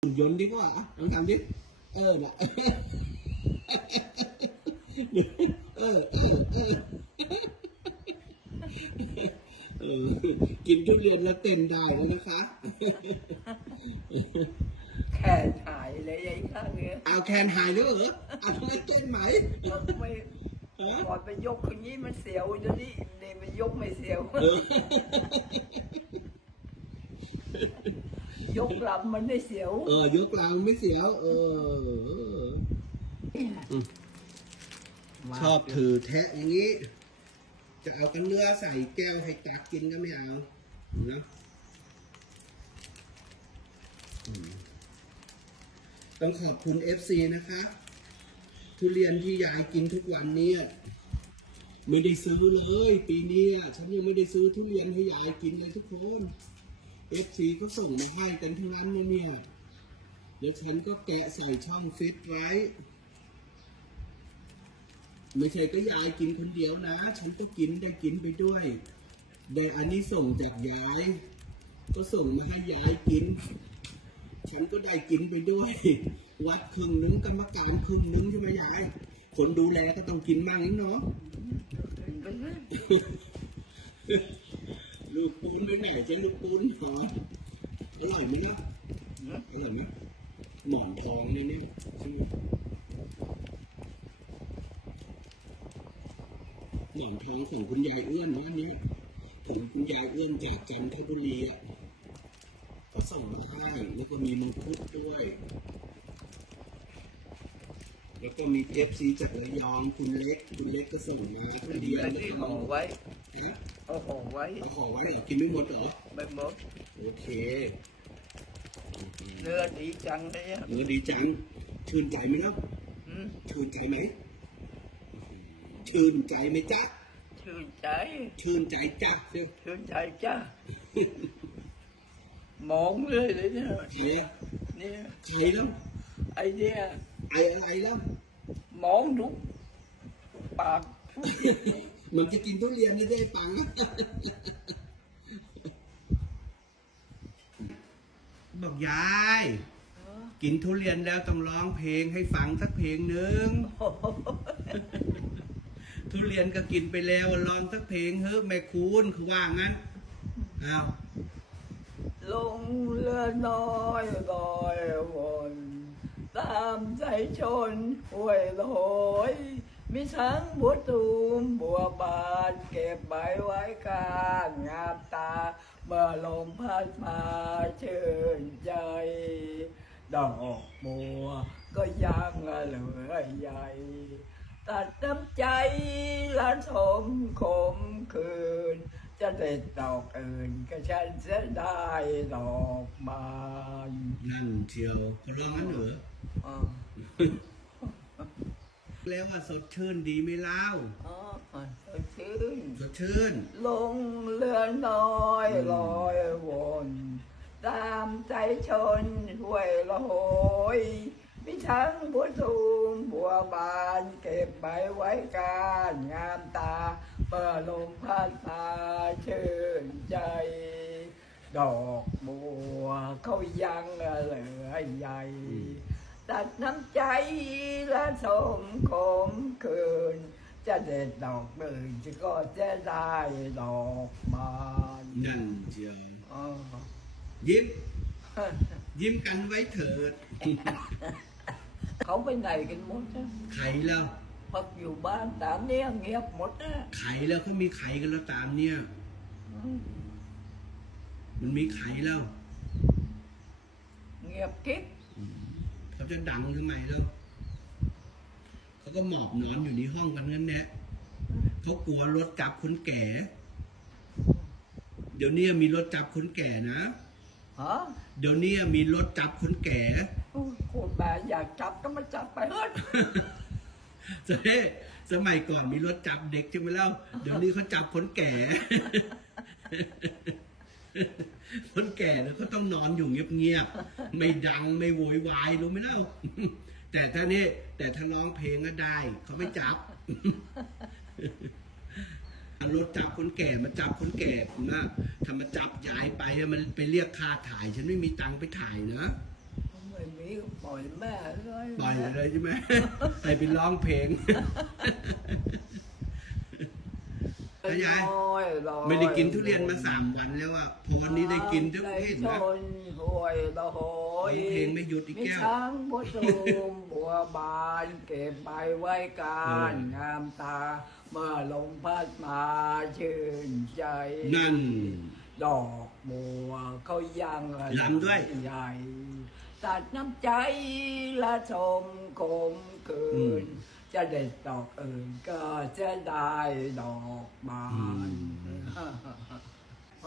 หุ่นยนต์ดีกว่าอะลองทำดิ เออนะเออเออเออเออ กินทุเรียนแล้วเต้นได้แล้วนะคะแค่หายเลยไอ้ข้างเนี้ยเอาแคนหายแล้วเหรอเอาทำไมเต้นไหมไม่ฮะก่อนไปยกคนนี้มันเสียวเดี๋ยวนี้เดี๋ยวมันยกไม่เสียว เออ ยกลำมันไม่เสียวเออยกลางไม่เสียว เออ ชอบถือแทะอย่างนี้ จะเอากันเนื้อใส่แก้วให้ตักกินก็ไม่เอานะอืมต้องขอบคุณ FC นะคะ ทุเรียนที่ยายกินทุกวันเนี่ยไม่ได้ซื้อเลย ปีนี้อะฉันยังไม่ได้ซื้อทุเรียนให้ยายกินเลยทุกคน FC ก็ส่งมาให้กันทั้งนั้นนะเนี่ย เดี๋ยวฉันก็แกะใส่ช่องฟิตไว้ ไม่ใช่ก็ยายกินคนเดียวนะ ฉันก็กินได้กินไปด้วย ได้อันนี้ส่งจากยาย ก็ส่งมาให้ยายกิน ฉันก็ได้กินไปด้วย วัดครึ่งนึงกรรมการครึ่งนึงใช่ไหมยาย คนดูแลก็ต้องกินมั่งนี่เนาะ กปูนไปไหนลูกปูนหอมอร่อยไหมเนี่ยอร่อยไหมหมอนทองเนี่ยเนี่ยใช่ไหมหมอนทองของคุณยายเอื้อนนะอันนี้ถึงคุณยายเอื้อนจากจันทบุรีอะเขาส่งมาให้แล้วก็มีมังคุดด้วย แล้วก็มีเอฟซีจากระยองคุณเล็ก คุณเล็กก็ส่งมาทุเรียนไอ้ที่ห่อไว้เอ๊ะเอาห่อไว้เอาห่อไว้เหรอกินไม่หมดเหรอไม่หมดโอเคเนื้อดีจังเลยอะเออดีจัง ชื่นใจไหมครับอืมชื่นใจไหมชื่นใจไหมจ๊ะชื่นใจ ชื่นใจจ้ะเชียวชื่นใจจ้ามองเลยเลยเนี่ยเฮ้ยเนี่ยใครแล้วไอ้เนี่ย ไออะไรแล้ว มองดูปาก มันจะกินทุเรียนไม่ได้ปัง บอกยาย กินทุเรียนแล้วต้องร้องเพลงให้ฟังสักเพลงหนึ่ง ทุเรียนก็กินไปแล้วลองสักเพลงเฮ้ยแม่คุณคือว่างั้นอ้าวลงเรือน้อยลอยวนตามใจชนห้วยลอยมีทั้งบัวตูมบัวบานเก็บใบไว้กลางงามตา เมื่อลมพัดมาชื่นใจดอกบัวก็ยังเหลือใหญ่ ตัดน้ำใจละสมคมคืน จะเด็ดดอกอื่นก็ฉันจะได้ดอกไม้นั่นเชียวเขาร้องงั้นเหรออ๋อแล้วว่าสดชื่นดีไหม่เล่าอ๋อสดชื่นสดชื่น ลงเรือน้อยลอยวนตามใจชนห้วยละโหยมีทั้งบัวตูมบัวบานเก็บใบไว้การงามตา เปิดลมพัดมาชื่นใจ ดอกบัวเขายังเหลือใหญ่ ตัดน้ำใจและสมคมคืน จะเด็ดดอกอื่นจะก็จะได้ดอกไม้นั่นเชียวอ๋อยิ้ม ยิ้มกันไว้เถิด เขาไปไหนกันหมดนะไขแล้ว พักอยู่บ้านตามเนี้ยเงียบหมดนะไขแล้วเขามีไขกันแล้วตามเนี่ย มันมีไขแล้ว เงียบกิ๊บเขาจะดังทำไมแล้วเขาก็หมอบนอนอยู่ในห้องกันงั้นแหละเขากลัวรถจับคนแก่ เดี๋ยวนี้มีรถจับคนแก่นะฮะเดี๋ยวนี้มีรถจับคนแก่โอ้ยโคตรแม่อยากจับก็มาจับไปเฮ้ ยสมัยสมัยก่อนมีรถจับเด็กใช่ไหมเล่า เดี๋ยวนี้เขาจับคนแก่ คนแก่เนี่ยเขาต้องนอนอยู่เงียบๆ ไม่ดังไม่โวยวายรู้ไหมเล่า แต่ถ้านี่แต่ถ้าร้องเพลงก็ได้ เขาไม่จับรถจับคนแก่มาจับคนแก่ผมนะถ้ามาจับยายไปอะมันไปเรียกค่าถ่าย ฉันไม่มีตังค์ไปถ่ายนะ ไม่นี้ก็ปล่อยแม่เลยปล่อยเลยใช่ไหมให้ไปร้องเพลงเป็นยาย ไม่ได้กินทุเรียนมาสามวันแล้วอะพอวันนี้ได้กินทุกเห็นชนะนห่วยละโหยเพลงไม่หยุดอีกแก้ว มีช้างบัวตูมบัวบานเก็บใบไว้การงามตาเมื่อลมพัดมาชื่นใจ นั่น ดอกบัวเขายังลำด้วย ใหญ่ ตัดน้ำใจละชมคมคือืมนจะได้ดอกอื่นก็จะได้ดอกบาอืนม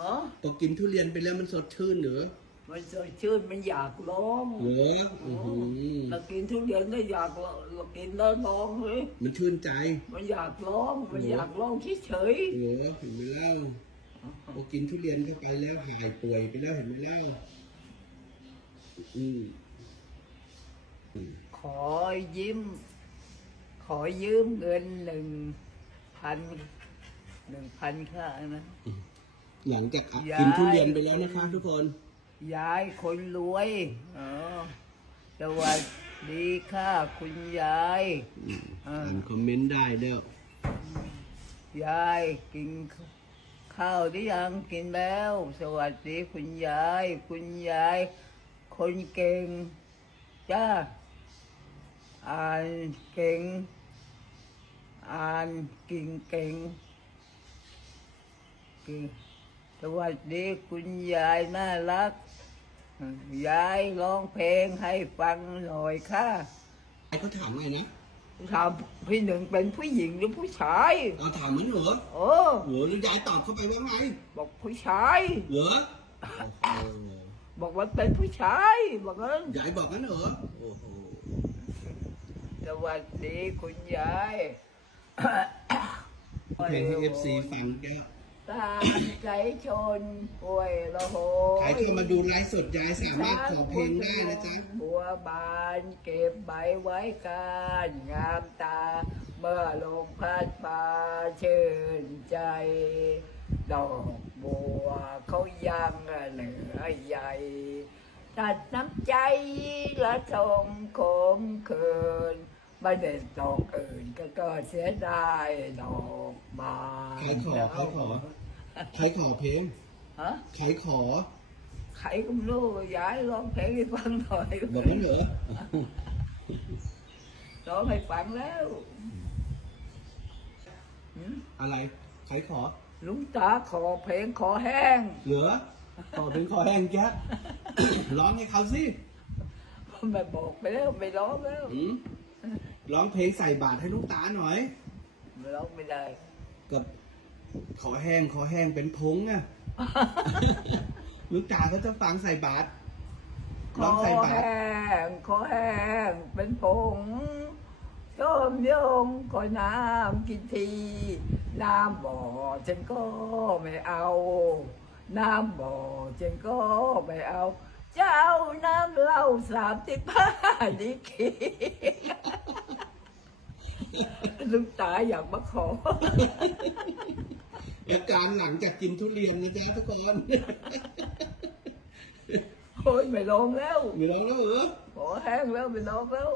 ฮะพอกินทุเรียนไปแล้วมันสดชื่นเหรอมันสดชื่นมันอยากร้องเหรออื้อหือเรากินทุเรียนได้อยากร้องเรากินแล้วร้องเลยมันชื่นใจ มันอยากร้อง มันอยากร้องเฉยเหรอเห็นไหมเล่าพอกินทุเรียนเข้าไปแล้วหายเปื่อยไปแล้วเห็นไหมเล่าอืมๆ ขอยิ้มขอยืมเงินหนึ่งพันหนึ่งพันค่านะหลังจากอะยายกินทุเรียนไปแล้วนะคะ ทุกคนยายคนรวยเออสวัสดีค่ะ คุณยายอืมอ่าอ่านคอมเมนต์ได้แล้วยายกินข้าวหรือยังกินแล้ว สวัสดีคุณยาย คุณยาย คนเก่งจ้าอ่านเก่ง อ่านกิ่งเก่งเก่งสวัสดีคุณยายน่ารัก ยายร้องเพลงให้ฟังหน่อยค่ะไอ้เขาถามไงนะถามพี่หนึ่งเป็นผู้หญิงหรือผู้ชายเอาถามมันเหรอเออเหรอแล้วยายตอบเข้าไปว่าไง บอกผู้ชาย เหรอโอ้โห บอกว่าเป็นผู้ชายบอกว่ายายบอกงั้นเหรอโอ้โหสวัสดีคุณยายเพลงให้เอฟซีฟังแกตามใจชนป่วยละโหยใครเข้ามาดูไลฟ์สดยายสามารถขอเพลงได้นะจ๊ะบัวบานเก็บใบไว้การงามตา เมื่อลมพัดมาชื่นใจ ดอกบัวเขายังเหลือใหญ่ตัดน้ำใจละชมคมคืนไม่ได้ดอกอื่นก็ก็เสียดายดอกบานใครขอใครขอใครขอเพลงฮะใครขอใครก็ไม่รู้ย้ายร้องเพลงให้ฟังหน่อยบอกงั้นเหรอร้องให้ฟังแล้วหืมอะไรใครขอ ลุงตาขอเพลงขอแห้ง เหรอขอเพลงขอแห้งแกร้องให้เขาสิแม่บอกไปแล้วไม่ร้องแล้วหืมร้องเพลงใส่บาตรให้ลูกตาหน่อย ไม่ร้องไม่ได้ กับขอแห้งขอแห้งเป็นพงอะ ลูกตาเขาจะฟังใส่บาตรขร้อองใส่บาตรแห้งขอแห้งเป็นผงโยมโยมก็น้ำกินที น้ำบ่อฉันก็ไม่เอา น้ำบ่อฉันก็ไม่เอา เจ้าน้ำเหล้าสามสิบห้าดีกีลุงตาอยากมาขอ อาการหลังจากกินทุเรียนนะจ๊ะทุกคนโอ้ยไม่ลงแล้ว มีร้องแล้วเหรอ ขอแห้งแล้วไม่ลงแล้ว